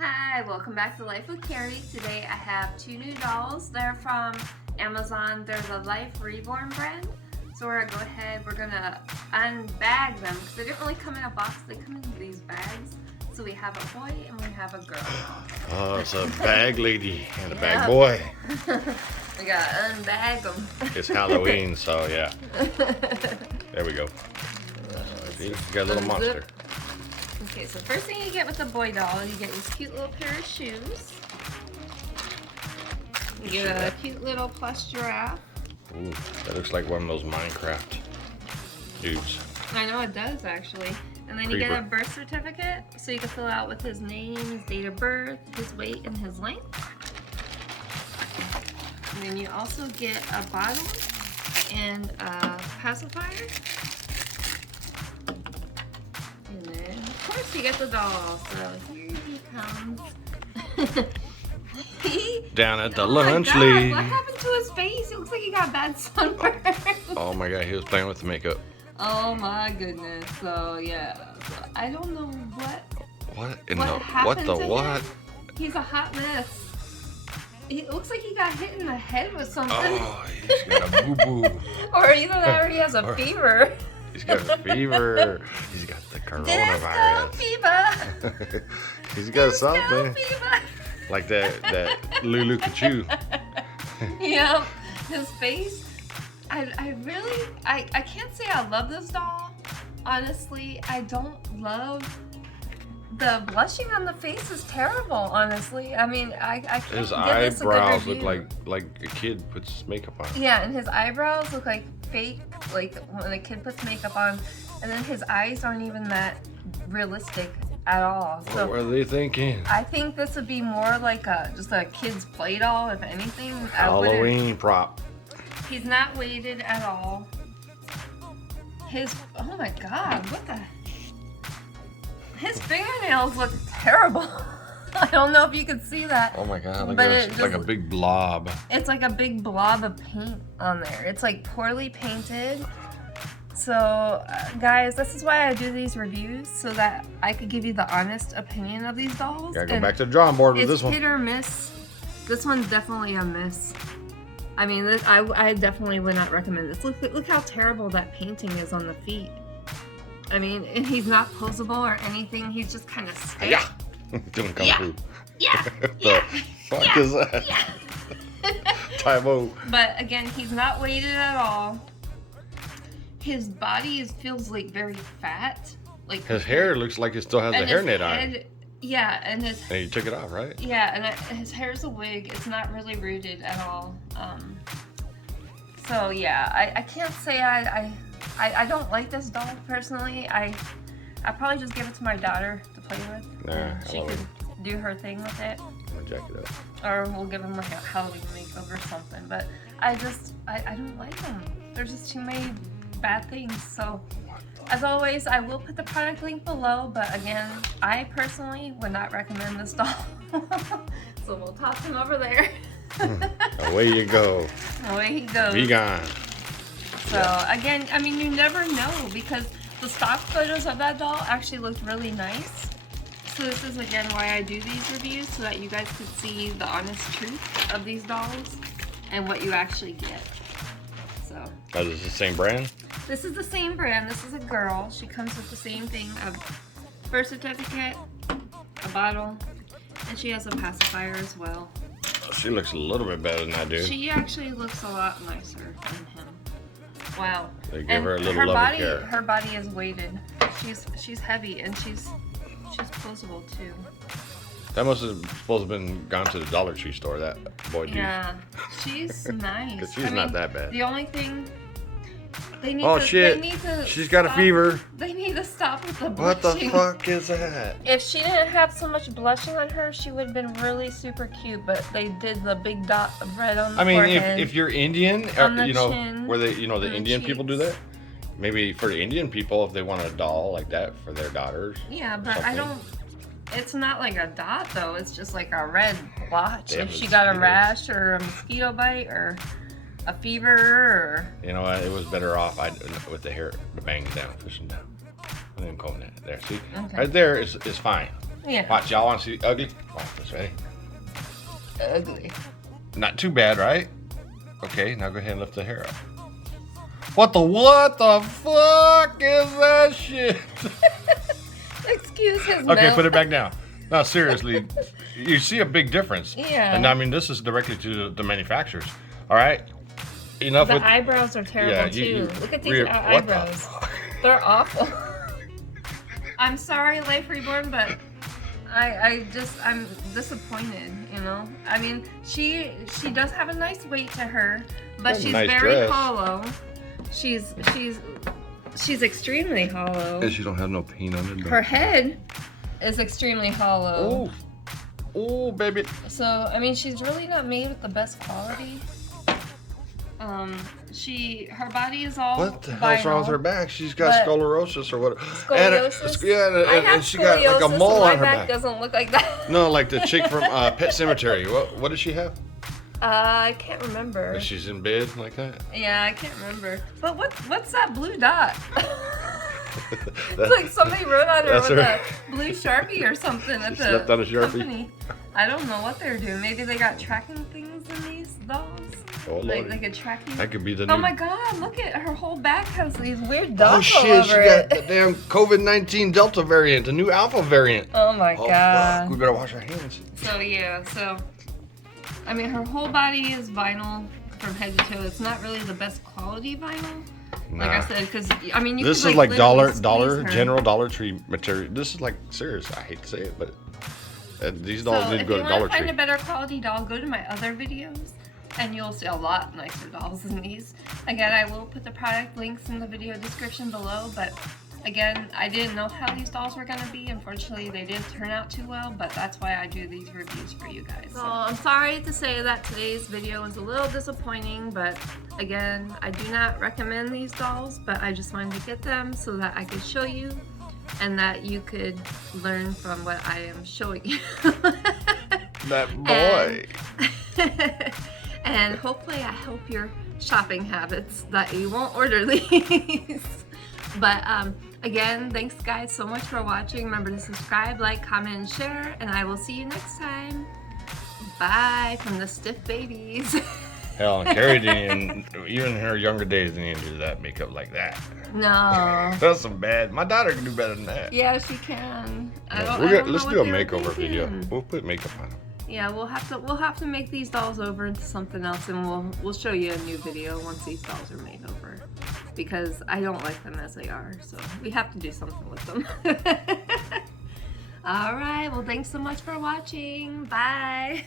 Hi, welcome back to Life with Carrie. Today I have two new dolls. They're from Amazon. They're the LifeReborn brand. So we're gonna unbag them because they didn't really come in a box. They come in these bags. So we have a boy and we have a girl. Oh, it's a bag lady and a bag boy. We gotta unbag them. It's Halloween, so yeah. There we go. See, you got a little monster. Okay, so first thing you get with the boy doll, you get this cute little pair of shoes. You get a cute little plush giraffe. Ooh, that looks like one of those Minecraft dudes. I know it does actually. And then you get a birth certificate, so you can fill out with his name, his date of birth, his weight, and his length. And then you also get a bottle and a pacifier. And then, of course, you get the doll. So here he comes. Down at the Oh lunch my God, league. what happened to his face? It looks like he got bad sunburn. Oh my God, he was playing with the makeup. Oh my goodness. So yeah, so I don't know What happened the to what? him. He's a hot mess. It looks like he got hit in the head with something. Oh, he's got a boo-boo. Or either that or he has a fever. He's got a fever. He's got the Disco coronavirus. fever. He's got Disco something. fever. Like that Lulu Kachu. Yeah, his face. I can't say I love this doll. Honestly, I don't love the blushing on the face. Is terrible. Honestly, I mean, I can't His give this a good eyebrows review. look like a kid puts makeup on. Yeah, and his eyebrows look like fake, like when a kid puts makeup on, and then his eyes aren't even that realistic at all. So What were they thinking? I think this would be more like just a kid's play doll, if anything. Halloween prop. He's not weighted at all. Oh my God, what the? His fingernails look terrible. I don't know if you can see that. Oh my God, look But at this. It's like a big blob. It's like a big blob of paint on there. It's like poorly painted. So, guys, this is why I do these reviews, so that I could give you the honest opinion of these dolls. Gotta go back to the drawing board with this It's one. hit or miss. This one's definitely a miss. I mean, I definitely would not recommend this. Look how terrible that painting is on the feet. I mean, and he's not posable or anything. He's just kind of stiff. Yeah. Doing kung fu. Yeah. The Yeah. fuck is that? Yeah. Taibo. But again, he's not weighted at all. His body feels like very fat. Like His hair looks like it still has a hairnet on it. Yeah, and his And you took it off, right? yeah, and his hair's a wig. It's not really rooted at all. So yeah, I can't say I don't like this doll personally. I probably just give it to my daughter to play with. Nah, She I love could do her thing with it. I'm gonna jack it up. Or we'll give him like a Halloween makeover or something. But I don't like them. There's just too many bad things. So as always, I will put the product link below. But again, I personally would not recommend this doll. So we'll toss him over there. Away you go. Away he goes. Be gone. So again, I mean, you never know because the stock photos of that doll actually looked really nice. So this is again why I do these reviews, so that you guys could see the honest truth of these dolls and what you actually get. So Oh, this is the same brand? this is the same brand. This is a girl. She comes with the same thing: a birth certificate, a bottle, and she has a pacifier as well. Oh, she looks a little bit better than that dude. She actually looks a lot nicer than him. Wow. They give her a little love and care. Her body is weighted. She's heavy and she's posable too. That must have supposed to have been gone to the Dollar Tree store, that boy dude. Yeah, she's nice. 'Cause she's not that bad. The only thing they need Oh to, shit, they need to she's got a stop- fever. They need to stop with the What the blushing. fuck is that? If she didn't have so much blushing on her, she would have been really super cute. But they did the big dot of red on the I mean, forehead. if you're Indian, or, On the you know, chin, where they, you know, the on the Indian people do that. cheeks. Maybe for the Indian people, if they want a doll like that for their daughters. Yeah, but I something. don't. It's not like a dot though. It's just like a red blotch. Damn If she got a mosquitoes. rash or a mosquito bite or a fever or You know what? It was better off with the hair, the bangs down, pushing down. And then comb that. There, see? Okay. Right there is fine. Yeah. Watch, y'all want to see ugly? Watch this, ready? Ugly. Not too bad, right? Okay, now go ahead and lift the hair up. What the fuck is that shit? Excuse his Okay, milk. put it back down. No, seriously, you see a big difference. Yeah. And I mean, this is directly to the manufacturers. All right. Enough The with eyebrows are terrible yeah, too. Look at these what eyebrows. the fuck? They're awful. I'm sorry, Life Reborn, but I'm disappointed, you know? I mean, she does have a nice weight to her, but That's a she's nice very dress. hollow. She's extremely hollow. And she don't have no paint on it. Her head is extremely hollow. Oh, baby. So, I mean, she's really not made with the best quality. Her body is all What the hell's wrong with her back? She's got but- sclerosis or what? Scoliosis? And, I have and she got like a scoliosis, mole so my on her back back. doesn't look like that. No, like the chick from Pet Cemetery. What does she have? I can't remember. She's in bed like that. Yeah, I can't remember. But what's that blue dot? It's like somebody wrote on her That's with her. a blue Sharpie or something at She the slept on a Sharpie. company. I don't know what they're doing. Maybe they got tracking things in these dolls. Oh, Like Lordy. a tracking. That could be the new. Oh my God! Look at her whole back has these weird dots Oh shit, all she over got it. the damn COVID-19 Delta variant, the new Alpha variant. Oh my Oh, God! fuck. We better wash our hands. So yeah, I mean, her whole body is vinyl from head to toe. It's not really the best quality vinyl, like I Nah. said, because I mean, you This could, is like literally dollar squeeze her. general Dollar Tree material. This is like serious. I hate to say it, but these dolls So need to if go you to want Dollar to find Tree. a better quality doll, go to my other videos, and you'll see a lot nicer dolls than these. Again, I will put the product links in the video description below, but again, I didn't know how these dolls were going to be. Unfortunately, they didn't turn out too well, but that's why I do these reviews for you guys. So I'm sorry to say that today's video was a little disappointing, but again, I do not recommend these dolls, but I just wanted to get them so that I could show you and that you could learn from what I am showing you. That boy. And hopefully I help your shopping habits that you won't order these. But again, thanks guys so much for watching. Remember to subscribe, like, comment, and share, and I will see you next time. Bye from the Stiff Babies. Hell, Carrie didn't even in her younger days didn't even do that makeup like that. No. That's some bad. My daughter can do better than that. Yeah, she can. Let's do a makeover video. We'll put makeup on them. Yeah, we'll have to make these dolls over into something else, and we'll show you a new video once these dolls are made over, because I don't like them as they are, so we have to do something with them. All right, well, thanks so much for watching. Bye.